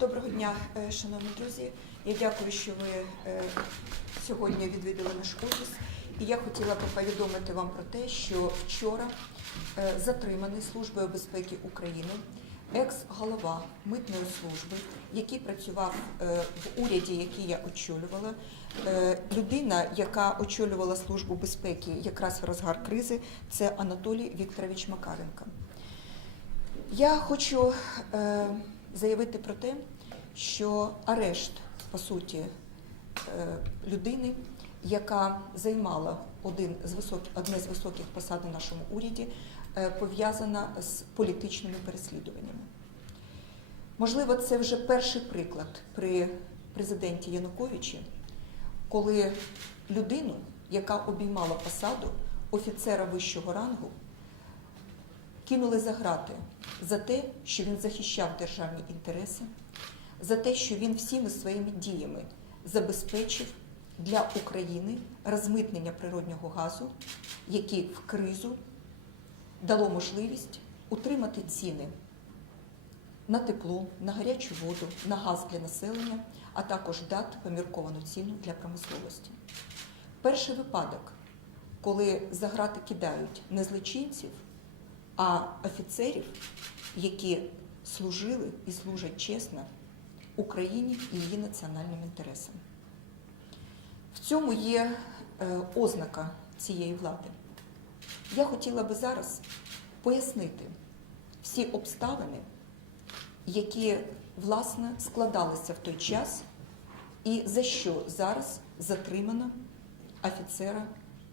Доброго дня, е, шановні друзі. Я дякую, що ви е, сьогодні відвідали наш офіс. І я хотіла б повідомити вам про те, що вчора е, затриманий Службою безпеки України екс-голова митної служби, який працював в уряді, який я очолювала, людина, яка очолювала службу безпеки якраз в розгар кризи, це Анатолій Вікторович Макаренко. Я хочу заявити про те, що арешт, по суті, е, людини, яка займала один з високих, одне з високих посад у нашому уряді, е, пов'язана з політичними переслідуваннями. Можливо, це вже перший приклад при президенті Януковичі, коли людину, яка обіймала посаду офіцера вищого рангу, кинули за грати за те, що він захищав державні інтереси, за те, що він всіми своїми діями забезпечив для України розмитнення природнього газу, які в кризу дало можливість утримати ціни на тепло, на гарячу воду, на газ для населення, а також дати помірковану ціну для промисловості. Перший випадок, коли за грати кидають не злочинців, а офіцерів, які служили і служать чесно Україні і її національним інтересам. В цьому є е, ознака цієї влади. Я хотіла би зараз пояснити всі обставини, які власне складалися в той час, і за що зараз затримано офіцера,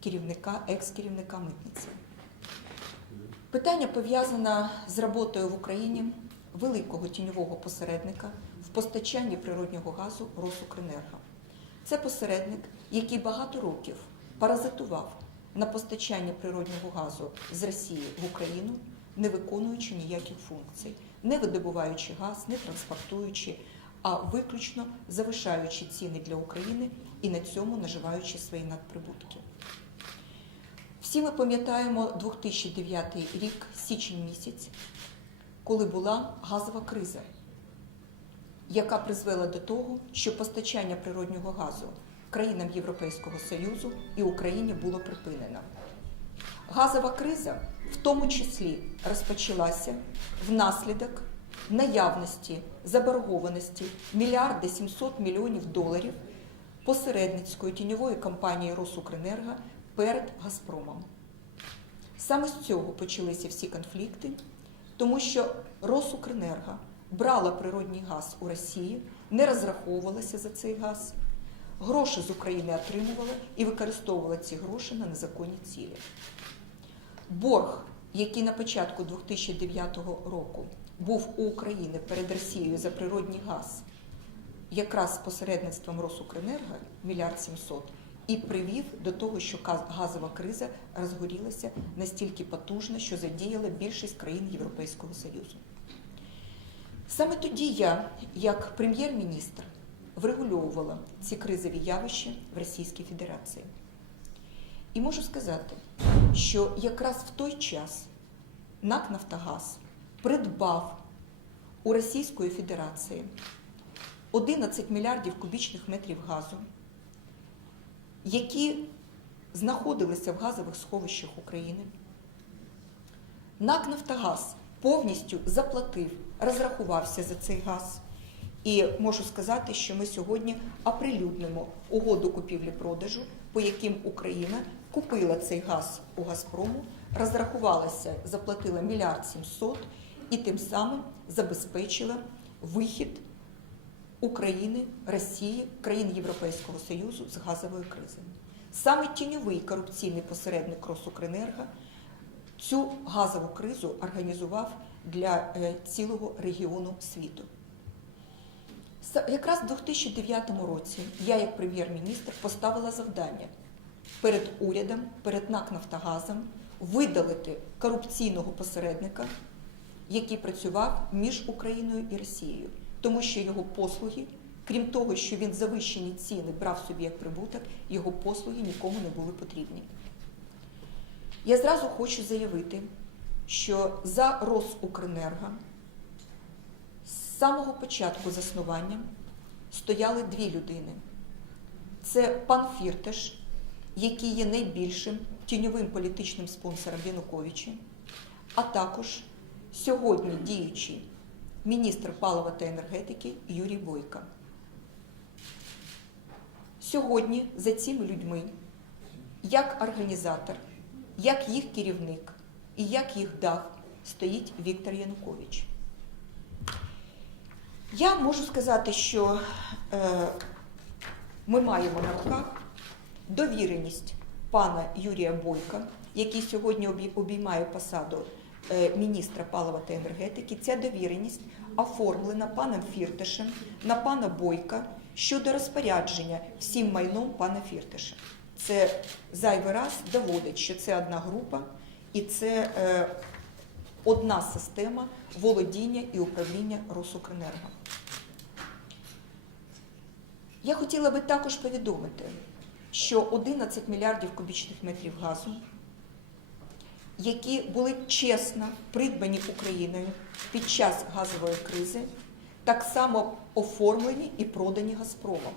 керівника, екс-керівника митниці. Питання пов'язане з роботою в Україні великого тіньового посередника в постачанні природнього газу Росукренерго. Це посередник, який багато років паразитував на постачанні природнього газу з Росії в Україну, не виконуючи ніяких функцій, не видобуваючи газ, не транспортуючи, а виключно завишаючи ціни для України і на цьому наживаючи свої надприбутки. Всі ми пам'ятаємо 2009 рік, січень місяць, коли була газова криза, яка призвела до того, що постачання природнього газу країнам Європейського Союзу і Україні було припинено. Газова криза в тому числі розпочалася внаслідок наявності заборгованості мільярди 700 мільйонів доларів посередницької тіньової компанії Росукренерго перед Газпромом. Саме з цього почалися всі конфлікти, тому що Росукренерго брала природний газ у Росії, не розраховувалася за цей газ, гроші з України отримувала і використовувала ці гроші на незаконні цілі. Борг, який на початку 2009 року був у України перед Росією за природний газ, якраз з посередництвом Росукренерго мільярд сімсот, і привів до того, що газ- газова криза розгорілася настільки потужно, що задіяла більшість країн Європейського Союзу. Саме тоді я, як прем'єр-міністр, врегульовувала ці кризові явища в Російській Федерації. І можу сказати, що якраз в той час НАК Нафтогаз придбав у Російської Федерації 11 мільярдів кубічних метрів газу, які знаходилися в газових сховищах України. НАК Нафтогаз повністю заплатив, розрахувався за цей газ. І можу сказати, що ми сьогодні оприлюднимо угоду купівлі-продажу, по яким Україна купила цей газ у Газпрому, розрахувалася, заплатила мільярд сімсот і тим самим забезпечила вихід України, Росії, країн Європейського Союзу з газової кризи. Саме тіньовий корупційний посередник Росукренерго цю газову кризу організував для е, цілого регіону світу. Якраз в 2009 році я, як прем'єр-міністр, поставила завдання перед урядом, перед НАК Нафтогазом видалити корупційного посередника, який працював між Україною і Росією, тому що його послуги, крім того, що він завищені ціни брав собі як прибуток, його послуги нікому не були потрібні. Я зразу хочу заявити, що за Росукренерго з самого початку заснування стояли дві людини. Це пан Фіртеш, який є найбільшим тіньовим політичним спонсором Януковича, а також сьогодні діючий міністр палива та енергетики Юрій Бойко. Сьогодні за цими людьми, як організатор, як їх керівник і як їх дах, стоїть Віктор Янукович. Я можу сказати, що е, ми маємо на руках довіреність пана Юрія Бойка, який сьогодні обіймає посаду міністра палива та енергетики. Ця довіреність оформлена паном Фірташем на пана Бойка щодо розпорядження всім майном пана Фірташа. Це зайвий раз доводить, що це одна група і це е, одна система володіння і управління Росукренерго. Я хотіла би також повідомити, що 11 мільярдів кубічних метрів газу, які були чесно придбані Україною під час газової кризи, так само оформлені і продані Газпромом.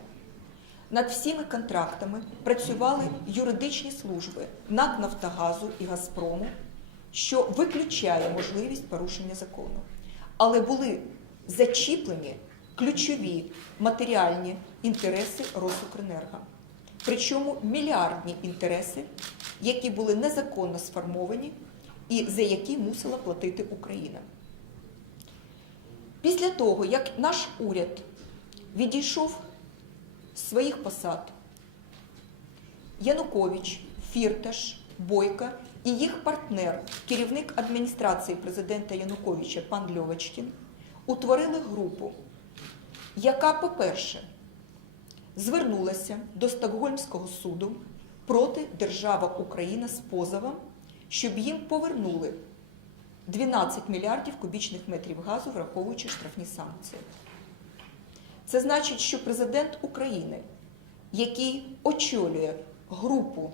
Над всіми контрактами працювали юридичні служби НАК Нафтогазу і Газпрому, що виключає можливість порушення закону. Але були зачіплені ключові матеріальні інтереси Росукренерго. Причому мільярдні інтереси, які були незаконно сформовані і за які мусила платити Україна. Після того, як наш уряд відійшов з своїх посад, Янукович, Фірташ, Бойко і їх партнер, керівник адміністрації президента Януковича пан Льовочкін, утворили групу, яка, по-перше, звернулася до Стокгольмського суду проти держави Україна з позовом, щоб їм повернули 12 мільярдів кубічних метрів газу, враховуючи штрафні санкції. Це значить, що президент України, який очолює групу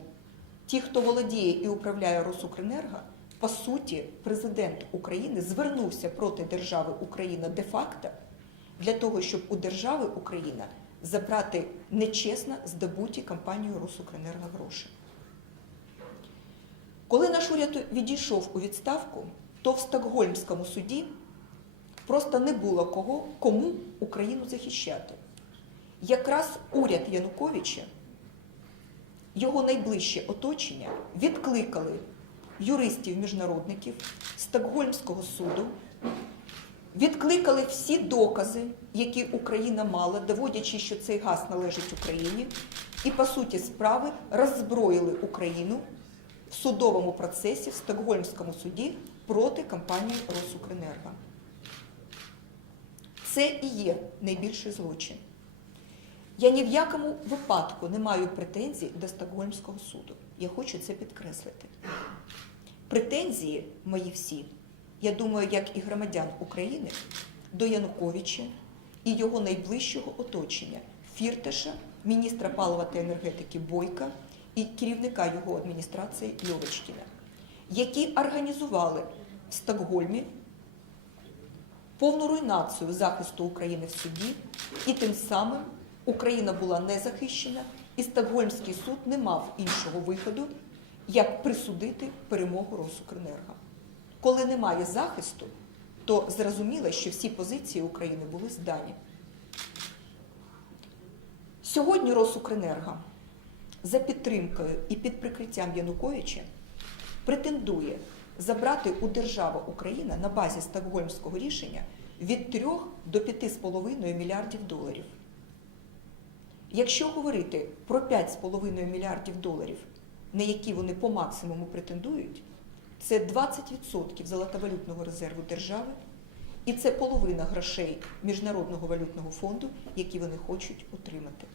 тих, хто володіє і управляє Росукренерго, по суті, президент України звернувся проти держави Україна де-факто для того, щоб у держави Україна забрати нечесно здобуті компанією Росукренерго гроші. Коли наш уряд відійшов у відставку, то в Стокгольмському суді просто не було кого, кому Україну захищати. Якраз уряд Януковича, його найближче оточення відкликали юристів-міжнародників Стокгольмського суду, відкликали всі докази, які Україна мала, доводячи, що цей газ належить Україні, і, по суті, справи роззброїли Україну в судовому процесі в Стокгольмському суді проти компанії Росукренерго. Це і є найбільший злочин. Я ні в якому випадку не маю претензій до Стокгольмського суду. Я хочу це підкреслити. Претензії мої всі, я думаю, як і громадян України, до Януковича і його найближчого оточення Фірташа, міністра палива та енергетики Бойка і керівника його адміністрації Льовочкіна, які організували в Стокгольмі повну руйнацію захисту України в суді, і тим самим Україна була не захищена, і Стокгольмський суд не мав іншого виходу, як присудити перемогу Росукренерго. Коли немає захисту, то зрозуміло, що всі позиції України були здані. Сьогодні Росукренерго за підтримкою і під прикриттям Януковича претендує забрати у держави Україна на базі Стокгольмського рішення від 3 до 5,5 мільярдів доларів. Якщо говорити про 5,5 мільярдів доларів, на які вони по максимуму претендують, це 20% золотовалютного резерву держави, і це половина грошей Міжнародного валютного фонду, які вони хочуть отримати.